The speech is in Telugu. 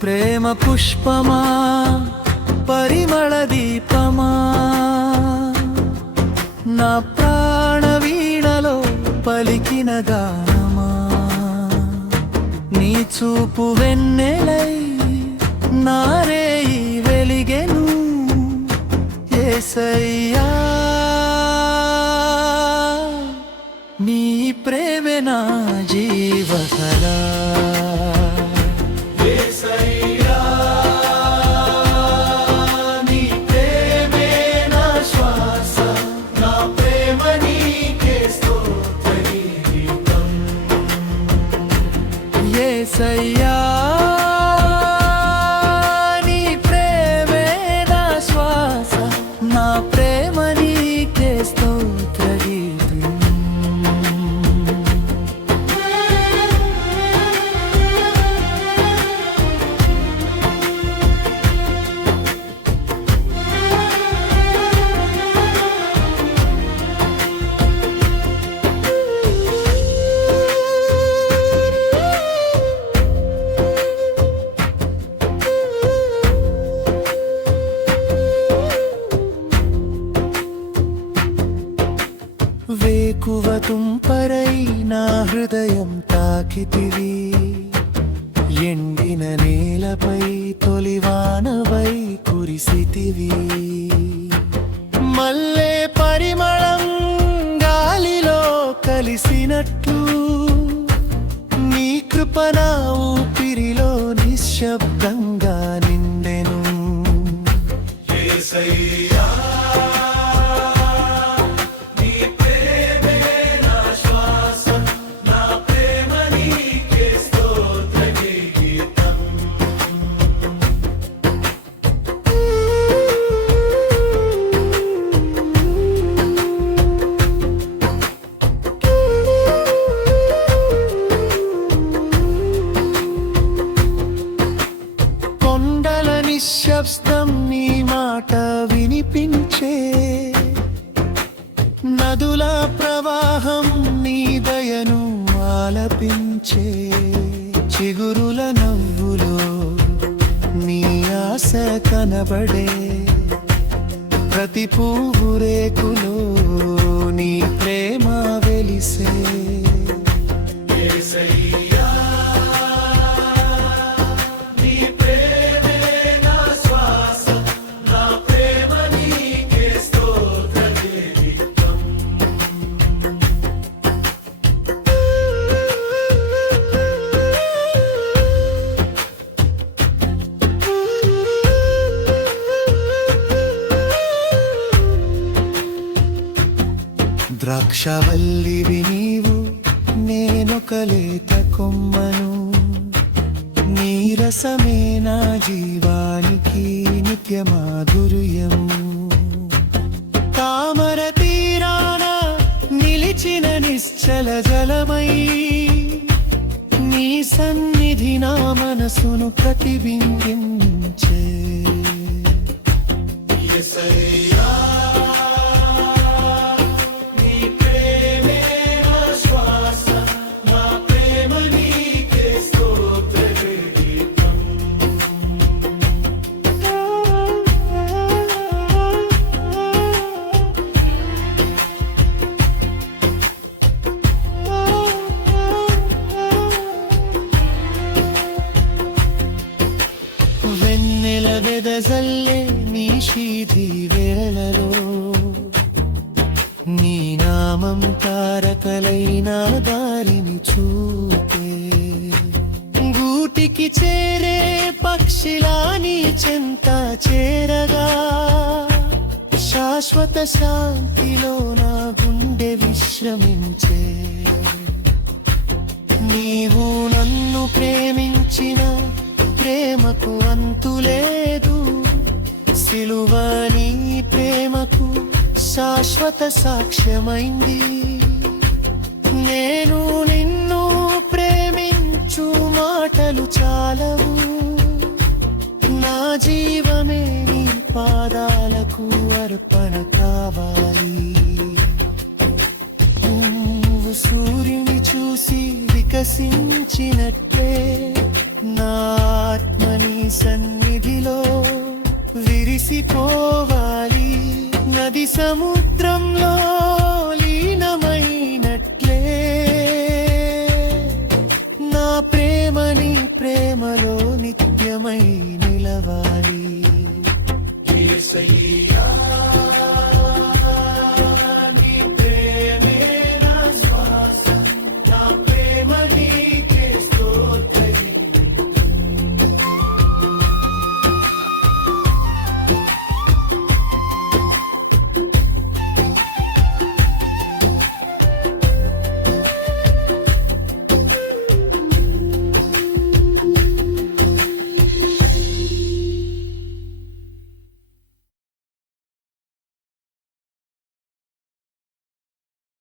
ప్రేమ పుష్పమా పరిమళ దీపమా నా ప్రాణ వీణలో పలికిన గానమా నీ చూపు వెన్నెలై నారేయి వెలిగెను యేసయ్యా నీ ప్రేమే నా జీవకళా యేసయ్యా నీ ప్రేమే నా శ్వాస నా ప్రేమ నీకే స్తోత్ర గీతం వేకువ తుంపరై నా హృదయం తాకితివి ఎండిన నేలపై తొలివానవై కురిసితివి మల్లె పరిమళం గాలిలో కలిసినట్లు నీ కృప నా ఊపిరిలో నిశ్శబ్దంగా నిండెను యేసయ్యా నిశ్శబ్దం నీ మాట వినిపించే నదుల ప్రవాహం నీ దయను ఆలపించే చిగురుల నవ్వులో నీ ఆశ కనబడే ప్రతి పువ్వు రేకులో నీ ప్రేమ వెలిసే యేసయ్యా ద్రాక్షవల్లివి నీవు నేనొక లేత కొమ్మను నీ రసమే నా జీవానికి నిత్య మాధుర్యం తామర తీరాన నిలిచిన నిశ్చల జలమై నీ సన్నిధి నా మనసును ప్రతిబింబించే యేసయ్యా వెదజల్లే నీ శీధి వేళలో నీ నామం తారకలైన దారిని చూపే గూటికి చేరే పక్షిలా నీ చెంత చేరగా శాశ్వత శాంతిలో నా గుండె విశ్రమించే నీవు నన్ను ప్రేమించిన ప్రేమకు అంతులేదు సిలువ నీ ప్రేమకు శాశ్వత సాక్ష్యమైంది నేను నిన్ను ప్రేమించు మాటలు చాలవు నా జీవమే నీ పాదాలకు అర్పణ కావాలి సూర్యుని చూసి వికసించినట్లే నా ఆత్మ నీ సన్నిధిలో విరిసిపోవాలి. నది సముద్రంలో